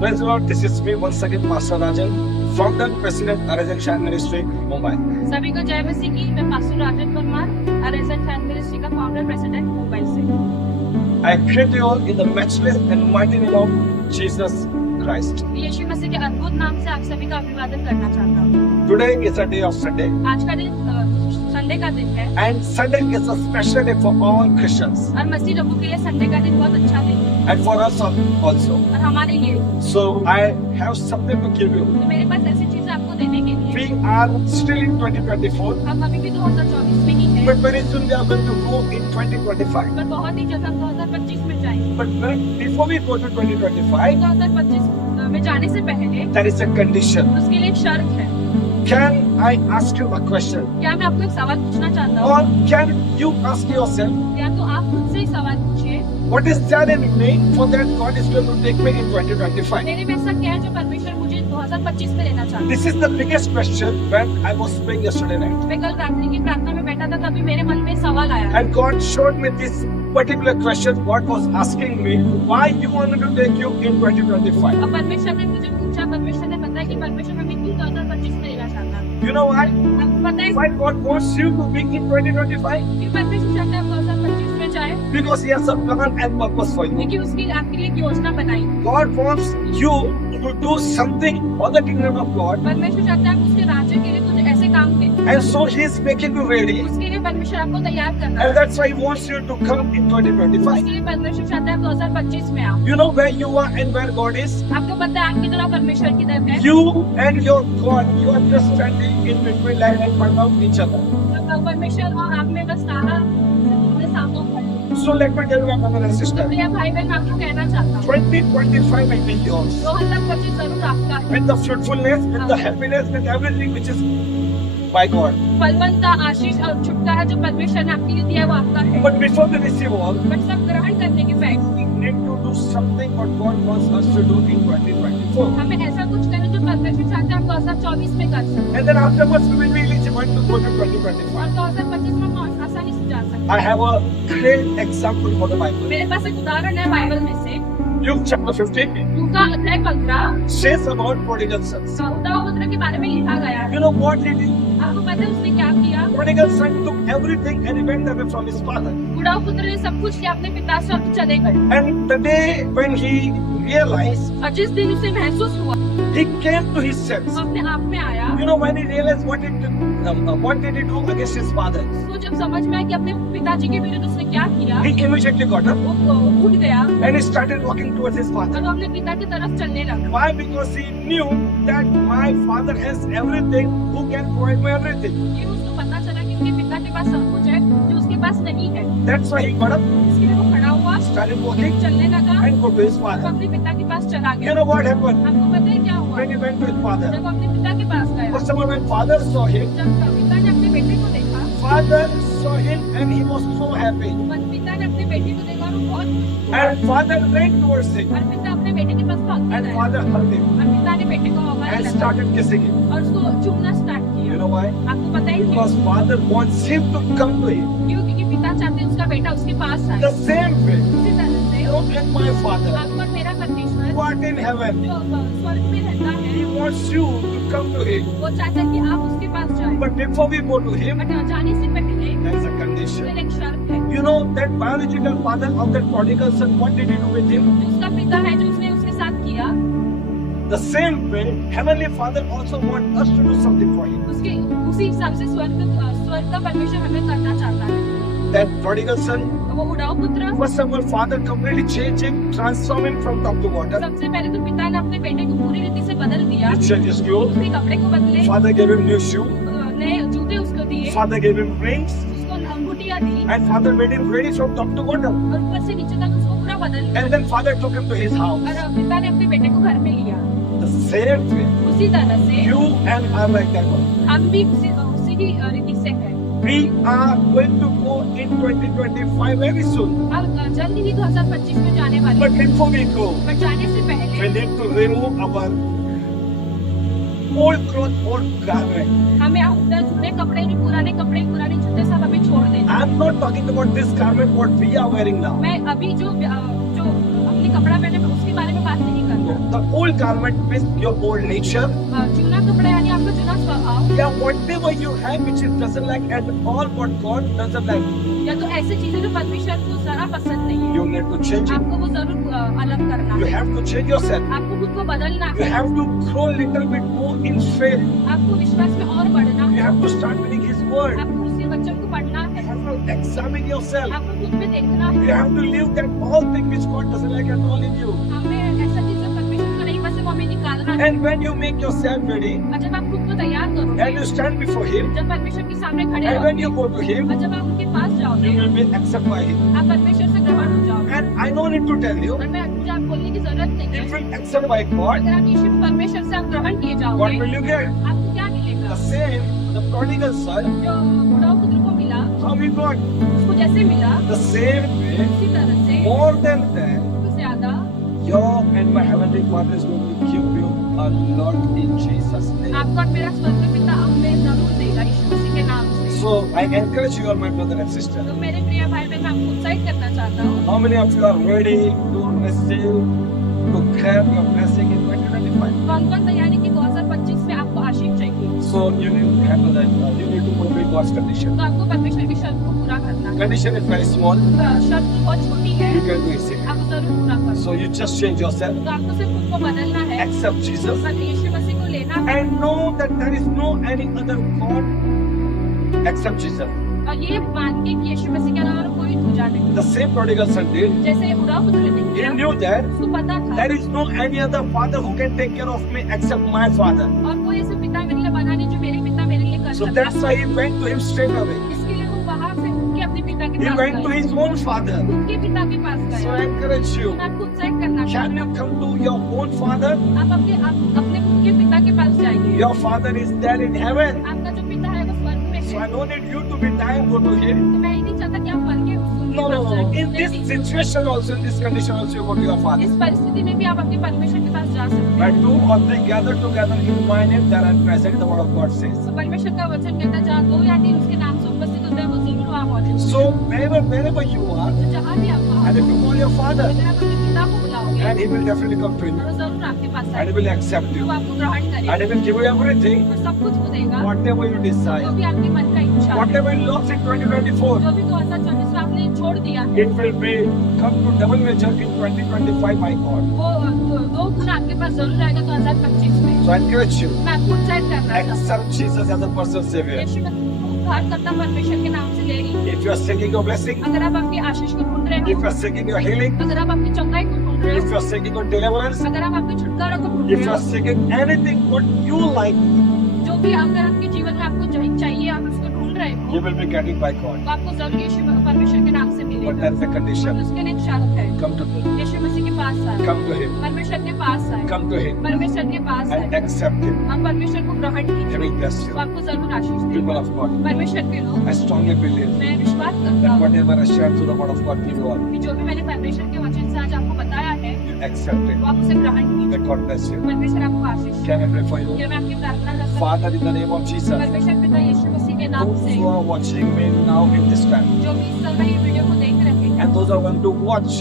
Praise the Lord. This is me once again, Pastor Rajan, founder, president, Arisen Shine Ministry, Mumbai. सभी को जय मसीह की। मैं पास्टर राजन परमार, अरेजन शाइन मिनिस्ट्री का फाउंडर प्रेसिडेंट मुंबई से। I greet you all in the matchless and mighty name of Jesus Christ. यीशु मसीह के अद्भुत नाम से आप सभी का अभिवादन करना चाहता हूँ। Today is a day of Sunday, आज का दिन संडे का दिन है and Sunday is a special day for all Christians और मसीह लोगों के लिए संडे का दिन बहुत अच्छा दिन है and for us also. और हमारे लिए। So I have something to give you. तो मेरे पास ऐसी चीजें आपको देने के लिए। We are still in 2024, हम अभी भी 2024 में ही हैं, but very soon we are going to go in 2025. पर बहुत ही जल्द हम 2025 में जाएंगे। But before we go to 2025, 2025 में जाने से पहले there is a condition. उसके लिए एक शर्त है। Can I ask you a question? क्या मैं आपको एक सवाल पूछना चाहता हूँ? Or can you ask yourself, या तो आप खुद से ही सवाल पूछिए, what is there in me for that God is going to take me in 2025? मेरे में ऐसा क्या है जो परमेश्वर मुझे 2025 में लेना चाहता है? This is the biggest question when I was praying yesterday night. मैं कल रात्रि की प्रार्थना में बैठा था, तभी मेरे मन में सवाल आया And God showed me this particular question. God was asking me, why you want me to take you in 2025? और परमेश्वर ने मुझे पूछा, परमेश्वर ने बताया कि परमेश्वर हमें क्यों 2025 में लेना चाहता है। You know why? आपको पता है Why God wants you to be in 2025? कि परमेश्वर चाहता है आप 2025 में जाए? Because He has a plan and purpose for you. क्योंकि उसकी आपके लिए एक योजना बनाई। God wants you to do something for the kingdom of God. परमेश्वर चाहता है आप उसके राज्य के लिए कुछ ऐसे काम करें। And so He is making you ready. उसके लिए परमेश्वर आपको तैयार करना है। And that's why He wants you to come in 2025. उसके लिए परमेश्वर चाहता है आप 2025 में आओ। You know where you are and where God is? आपको पता है आपकी तरह परमेश्वर की तरफ है। You and your God, you are just standing in between line and front of each other. तो परमेश्वर और आप में बस सारा सामने खड़े हैं। So let me tell you, my brother and तो sister, प्रिय भाई बहन, मैं आपको कहना चाहता हूँ 2025 may be yours. 2025 जरूर आपका है। With the fruitfulness, with the happiness, with everything which is by God. फलवंता आशीष और छुटकारा जो परमेश्वर ने आपके लिए दिया है वो आपका है। But before we receive all, but सब ग्रहण करने के पहले we need to do something what God wants us to do in 2024. हमें ऐसा कुछ करें जो परमेश्वर चाहता है हम 2024 में कर सकें And then afterwards we will be eligible to go to 2025. और 2025 में हम आसानी से जा सकते I have a great example for the Bible. हैं। मेरे पास एक उदाहरण है बाइबल में से। Luke chapter 15 लूका अध्याय 15 says about prodigal sons. उदाव पुत्र के बारे में लिखा गया है। You know what he did? आपको पता है उसने क्या किया? Prodigal son took everything and he went away from his father. उदाव पुत्र ने सब कुछ लिया अपने पिता से और चले गए। And the day when he realized, और जिस दिन उसे महसूस हुआ, he came to his sense. वो अपने आप में आया। You know when he realized what did he do against his father? उसको जब समझ में आया कि अपने पिताजी के विरुद्ध उसने क्या किया, He immediately got up वो उठ गया and he started walking towards his और father. वो अपने पिता की तरफ चलने लगा। Why? Because he knew that my father has everything, who can provide me everything. ये उसको पता चला कि उसके पिता के पास सब कुछ है जो उसके पास नहीं है। That's why he got up, इसलिए वो खड़ा हुआ, started walking चलने लगा and go to his और father. अपने पिता के पास चला You गया। know what happened आपको पता है क्या हुआ? when he went to his father? जब वो अपने पिता के पास गया, First of all, when father saw him, जब पिता ने अपने बेटे को देखा, father saw him and he was so happy. पिता ने अपने बेटे को देखा और वो बहुत खुश हुआ। And father ran towards him और पिता अपने बेटे के पास भागने and गया father hugged him और पिता ने बेटे को हवा and लगा started kissing him. और उसको चूमना स्टार्ट You किया। know why? आपको पता है क्यों? Because father wants him to come to him. क्यों? क्योंकि पिता चाहते हैं उसका बेटा उसके पास आए। The same way, उसी तरह से you and my father, आपको और मेरा परमेश्वर who art in heaven, जो स्वर्ग में रहता है, he wants you to come to him. वो चाहता है कि आप उसके पास जाएं। But before we go to him, but जाने से पहले there is a उसमें condition. एक शर्त है। You know that biological father of that prodigal son, what did he do with him? जो उसका पिता है जो उसने उसके साथ किया, The same way, heavenly father also wants us to do something for him. उसके उसी हिसाब से स्वर्ग का परमेश्वर हमें करना चाहता है। That prodigal son, तो वो उड़ाऊ पुत्र, first of all, father completely changed him, transformed him from top to bottom. सबसे पहले तो पिता ने अपने बेटे को पूरी रीति से बदल दिया। He changed his clothes. उसके कपड़े को बदले, Father gave him new shoe. नए जूते उसको दिए, Father gave him rings. उसको अंगूठियां दी And father made him ready from top to bottom. और ऊपर से नीचे तक उसको पूरा बदल दिया। And then father took him to his house. और पिता ने अपने बेटे को घर में लिया। The same way, उसी तरह से you and I like that one. हम भी उसी ही रीति से हैं। We are going to go in 2025 very soon. अब जल्द ही 2025 में जाने वाले But हैं। before we go, पर जाने से we पहले need to remove our old cloth, old garment. हमें अपने जूते कपड़े पुराने जूते सब हमें छोड़ देना। I'm not talking about this garment what we are wearing now. मैं अभी जो अपने कपड़ा पहने उसके बारे में बात नहीं कर रहा। The old old garment means your old nature. जुना कपडा आणि आपलं जुना स्वभाव, Yeah, whatever you have which it doesn't like at all what God doesn't like, या तो ऐसी चीजें जो परमेश्वर को जरा पसंद नहीं है, you need to change it. आपको वो जरूर अलग करना You है। have to change yourself. आपको खुद को बदलना You है। have to grow a little bit more in faith. आपको विश्वास में और बढ़ना You है। have to start reading His Word. आपको उसके वचन को पढ़ना You है। have to examine yourself. आपको खुद में देखना You है। have to leave that all thing which God doesn't like at all in you. हमें ऐसा चीज जो परमेश्वर को नहीं पसंद वो हमें निकालना है। And when you make yourself ready और जब आप खुद को तैयार and करोगे, you stand before Him, जब परमेश्वर के सामने खड़े and when होगे you go to Him, और जब आप उनके पास you जाओगे, will be accepted by Him. आप परमेश्वर से ग्रहण हो जाओगे। And I don't need to tell you, और मैं मुझे आप बोलने की जरूरत नहीं if है। you accept by God, अगर आप यीशु परमेश्वर से आप ग्रहण किए what जाओगे, will you get? आपको क्या मिलेगा? The same, the prodigal son, जो बुढ़ाऊ पुत्र को मिला, how he got? उसको जैसे मिला, The same way, उसी तरह से more than that, उससे ज्यादा your and my heavenly Father is going to give you a lot in Jesus' name. आपको और मेरा स्वर्गीय पिता हमें जरूर देगा यीशु मसीह के नाम से। So I encourage you, all my brother and sister. तो मेरे प्रिय भाई बहन, मैं आपको उत्साहित करना चाहता हूँ। How many of you are ready to receive, to grab your blessing in 2025? कौन कौन तैयारी की 2025 में आपको आशीष चाहिए? So you need to handle that. You need to fulfill God's condition. तो आपको परमेश्वर की शर्त को पूरा करना है। Condition is very small. शर्त बहुत छोटी है, You can do it. आपको जरूर पूरा करना So you just change yourself, तो आपको सिर्फ खुद को बदलना है, accept Jesus, पर यीशु मसीह को लेना है and know that there is no any other God except Jesus. और ये मान के कि यीशु मसीह के अलावा और कोई दूजा नहीं। The same prodigal son did. जैसे बुढ़ा पुत्र ने He किया, knew that उसको पता था there is no any other father who can take care of me except my father. और कोई ऐसे पिता मेरे लिए बना नहीं जो मेरे पिता मेरे लिए कर So सकता that's why he went to him straight away. इसके लिए वो वहां से उठ के अपने पिता के He पास went to गए, his own father. उनके पिता के पास So I गए। encourage तो you. मैं आपको उत्साहित करना Can चाहता you come to your own father? हूँ, आप अपने खुद के पिता के पास जाइए। Your father is there in heaven. आपका जो पिता है वो स्वर्ग में So है। I don't need you to be dying, go to him. तो मैं ये नहीं चाहता कि आप मर के उनके No, no, पास no. जाएं। In this situation also, in this condition also, you go to your father. इस परिस्थिति में भी आप अपने परमेश्वर के पास जा सकते Where हैं। two or three gather together in my name, there I am present, the word of God says. तो परमेश्वर का वचन कहता है, जहाँ दो या तीन उसके नाम से उपस्थित होते हैं वो जरूर वहाँ मौजूद हैं। So wherever you are, तो जहाँ भी आप वहाँ and if you call your father, अगर आप अपने पिता को बुलाओगे and he will definitely come to तो you, वो जरूर आपके पास and he आएगा, will accept तो you, वो आपको ग्रहण and करेगा, he will give you everything, वो सब कुछ वो देगा whatever you जो desire, भी आपके मन का इच्छा है, whatever you lost in 2024, जो भी 2024 में आपने छोड़ दिया है, it will be come to double measure in 2025 by God. वो दो गुना आपके पास जरूर आएगा 2025 में। So I encourage you, मैं आपको उत्साहित करना चाहता हूँ। accept Jesus as a personal savior. यीशु मसीह को उद्धारकर्ता परमेश्वर के नाम से ले लीजिए। If you are seeking your blessing, अगर आप आपकी आशीष को ढूंढ रहे if you हो, are seeking your healing, अगर आप आपकी चंगाई को ढूंढ रहे if हो, you are seeking your deliverance, अगर आप आपके छुटकारा को ढूंढ if रहे you हो, are seeking anything what you like, जो भी अगर आपके जीवन में आपको चाहिए आप उसको ढूंढ रहे you हो, will be getting by God. तो आपको जरूर यीशु परमेश्वर के नाम से But मिलेगा। there is a और condition. उसके लिए एक शर्त है, Come to Him. यीशु मसीह के पास आए, Come to Him. परमेश्वर के पास आए, Come to Him. परमेश्वर के पास And आए, accept Him. आप परमेश्वर को ग्रहण He कीजिए, will bless तो you. आपको जरूर आशीष People देगा। of God, परमेश्वर के लोग, I strongly believe मैं विश्वास करता that हूँ whatever I shared through the word of God to you all, कि जो भी मैंने परमेश्वर के वचन से आज आपको बताया है you accept it. वो आप उसे ग्रहण कीजिए। May God bless you. परमेश्वर आपको आशीष दे। Can I pray for you? क्या मैं आपकी प्रार्थना कर सकती हूँ? Father, in the name of Jesus, परमेश्वर पिता यीशु मसीह के नाम those से who are watching me now in this time, जो भी इस समय ये वीडियो को देख रहे हैं and those who are going to watch,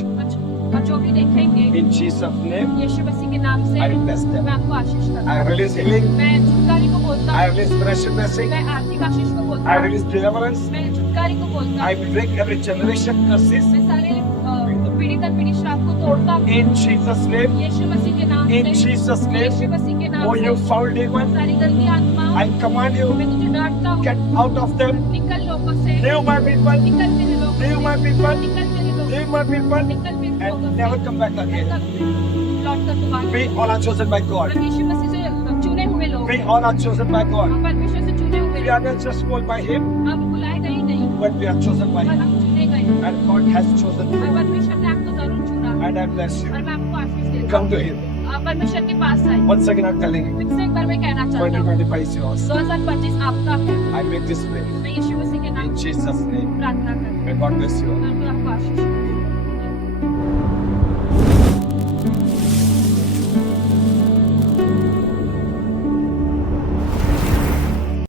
और जो भी देखेंगे in Jesus' name, यीशु मसीह के नाम से I bless them. मैं आपको आशीष करता I हूँ। release healing, मैं छुटकारे को बोलता I हूँ, release financial blessing, मैं आर्थिक आशीष को बोलता I हूँ, release deliverance, मैं छुटकारे को बोलता I हूँ, break every generation curses मैं सारे पीढ़ी दर पीढ़ी श्राप को तोड़ता हूँ in Jesus' name, यीशु मसीह के नाम in से। Jesus' name. यीशु मसीह के नाम Oh, you से foul demon, सारी गंदी आत्मा I command you, मैं तुझे डांटता हूँ, get out of them. निकल लोगों से, Leave my people, निकल मेरे लोगों leave my से, people, निकल मेरे लोगों leave my people, से, निकल मेरे लोगों and से, never come back again. लौट कर दोबारा। We all are chosen by God. हम यीशु मसीह से चुने हुए लोग We हैं। all are chosen by God. हम परमेश्वर से चुने हुए We लोग are not just called by Him, हैं। हम बुलाए गए नहीं, but we are chosen by पर Him. हम चुने गए हैं। And God has chosen और you. परमेश्वर ने आपको जरूर चुना And I bless और you. मैं आपको आशीष देता Come हूँ। to Him. आप परमेश्वर के पास आए। Once again, I'm telling you, फिर से एक बार मैं कहना चाहता हूँ 2025 is yours. 2025 आपका है। I make this prayer मैं यीशु मसीह के नाम in से Jesus' name. प्रार्थना करती May God bless you. हूँ। मैं आपको आशीष